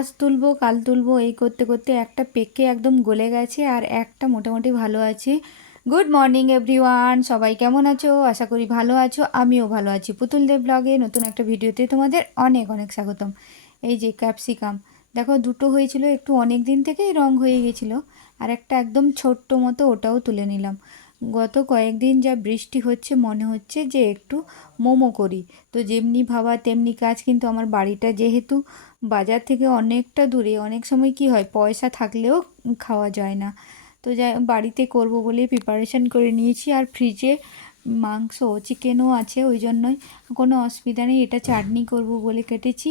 আজ তুলবো, কাল তুলবো, এই করতে করতে একটা পেকে একদম গলে গেছে আর একটা মোটামুটি ভালো আছে। গুড মর্নিং এভরিওয়ান সবাই কেমন আছো? আশা করি ভালো আছো। আমিও ভালো আছি। পুতুল দেব ব্লগে নতুন একটা ভিডিওতে তোমাদের অনেক অনেক স্বাগতম। এই যে ক্যাপসিকাম দেখো, দুটো হয়েছিল, একটু অনেক দিন থেকেই রং হয়ে গেছিল, আর একটা একদম ছোট্ট মতো ওটাও তুলে নিলাম। গত কয়েকদিন যা বৃষ্টি হচ্ছে, মনে হচ্ছে যে একটু মোমো করি। তো যেমনি ভাবা, তেমনি কাজ, কিন্তু আমার বাড়িটা যেহেতু বাজার থেকে অনেকটা দূরে, অনেক সময় কি হয়, পয়সা থাকলেও খাওয়া যায় না। তো যা বাড়িতে করব বলে প্রিপারেশন করে নিয়েছি। আর ফ্রিজে মাংস চিকেনও আছে, ওই জন্যই কোনো অসুবিধা নেই। এটা চাটনি করব বলে কেটেছি।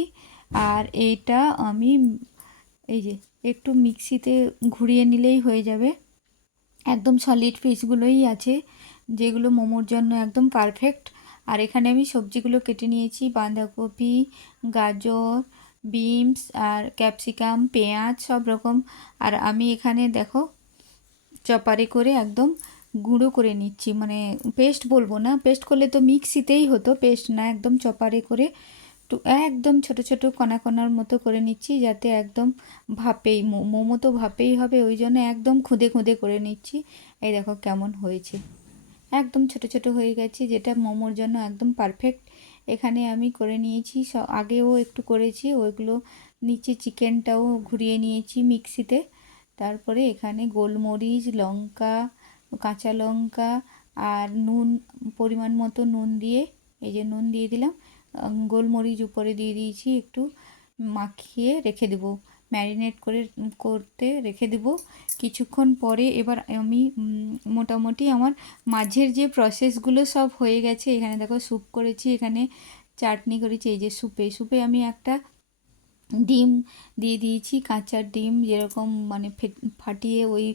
আর এইটা আমি এই যে, একটু মিক্সিতে ঘুরিয়ে নিলেই হয়ে যাবে। একদম সলিড পিসগুলোই আছে, যেগুলো মোমোর জন্য একদম পারফেক্ট আর এখানে আমি সবজিগুলো কেটে নিয়েছি, বাঁধাকপি, গাজর বিনস আর ক্যাপসিকাম পেঁয়াজ সব রকম। আর আমি এখানে দেখো, চপারে করে একদম গুঁড়ো করে নিচ্ছি মানে পেস্ট বলব না পেস্ট করলে তো মিক্সিতেই হতো পেস্ট না, একদম চপারে করে একটু, একদম ছোট ছোট কণা কণার মতো করে নিচ্ছি যাতে একদম ভাপেই মোমো তো ভাপেই হবে, ওই জন্য একদম খুঁদে খুঁদে করে নিচ্ছি। এই দেখো কেমন হয়েছে। একদম ছোট ছোট হয়ে গেছে, যেটা মোমোর জন্য একদম পারফেক্ট এখানে আমি করে নিয়েছি আগেও একটু করেছি, ওইগুলো নিচে চিকেনটাও ঘুরিয়ে নিয়েছি মিক্সিতে। তারপরে এখানে গোলমরিচ, লঙ্কা, কাঁচা লঙ্কা আর নুন, পরিমাণ মতো নুন দিয়ে, এই যে নুন দিয়ে দিলাম গোলমরিচ উপরে দিয়ে দিয়েছি, একটু মাখিয়ে রেখে দেবো। ম্যারিনেট করে, করতে রেখে দেব। কিছুক্ষণ পরে এবার আমি মোটামুটি আমার মাঝের যে প্রসেসগুলো সব হয়ে গেছে, এখানে দেখো স্যুপ করেছি, এখানে চাটনি করেছি, এই যে স্যুপে স্যুপে আমি একটা ডিম দিয়ে দিয়েছি, কাঁচা ডিম যেরকম মানে ফাটিয়ে ওই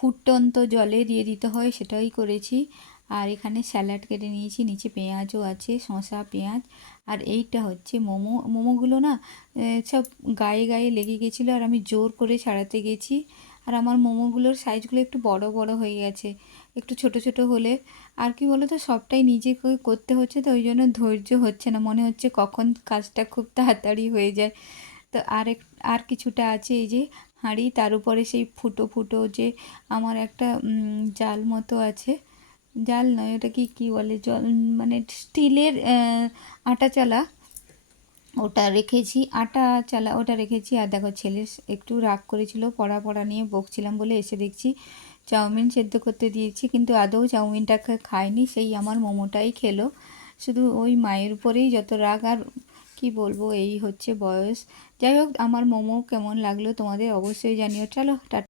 ফুটন্ত জলে দিয়ে দিতে হয়, সেটাই করেছি। আর এখানে স্যালাড কেটে নিয়েছি, নিচে পেঁয়াজও আছে, শসা, পেঁয়াজ। আর এইটা হচ্ছে মোমো। মোমোগুলো না সব গায়ে গায়ে লেগে গেছিল আর আমি জোর করে ছাড়াতে গেছি। আর আমার মোমোগুলোর সাইজগুলো একটু বড় বড় হয়ে গেছে, একটু ছোট ছোট হলে। আর কি বলো তো সবটাই নিজে করতে হচ্ছে তো, ওই জন্য ধৈর্য হচ্ছে না। মনে হচ্ছে কখন কাজটা খুব তাড়াতাড়ি হয়ে যায়। তো আরেক, আর কিছুটা আছে এই যে হাঁড়ি, তার উপরে সেই ফুটো ফুটো যে আমার একটা জাল মতো আছে। জাল নয়, ওটা কি, কী বলে? জল মানে স্টিলের আটা চালা। ওটা রেখেছি, আটা চালা ওটা রেখেছি। আর দেখো, ছেলে একটু রাগ করেছিল, পড়া পড়া নিয়ে বকছিলাম বলে এসে দেখছি চাউমিন সেদ্ধ করতে দিয়েছি। কিন্তু আদৌ চাউমিনটাকে খায়নি, সেই আমার মোমোটাই খেলো। শুধু ওই মায়ের উপরেই যত রাগ আর কি বলব, এই হচ্ছে বয়স। যাই হোক, আমার মোমো কেমন লাগল তোমাদের অবশ্যই জানিও। চলো টাটা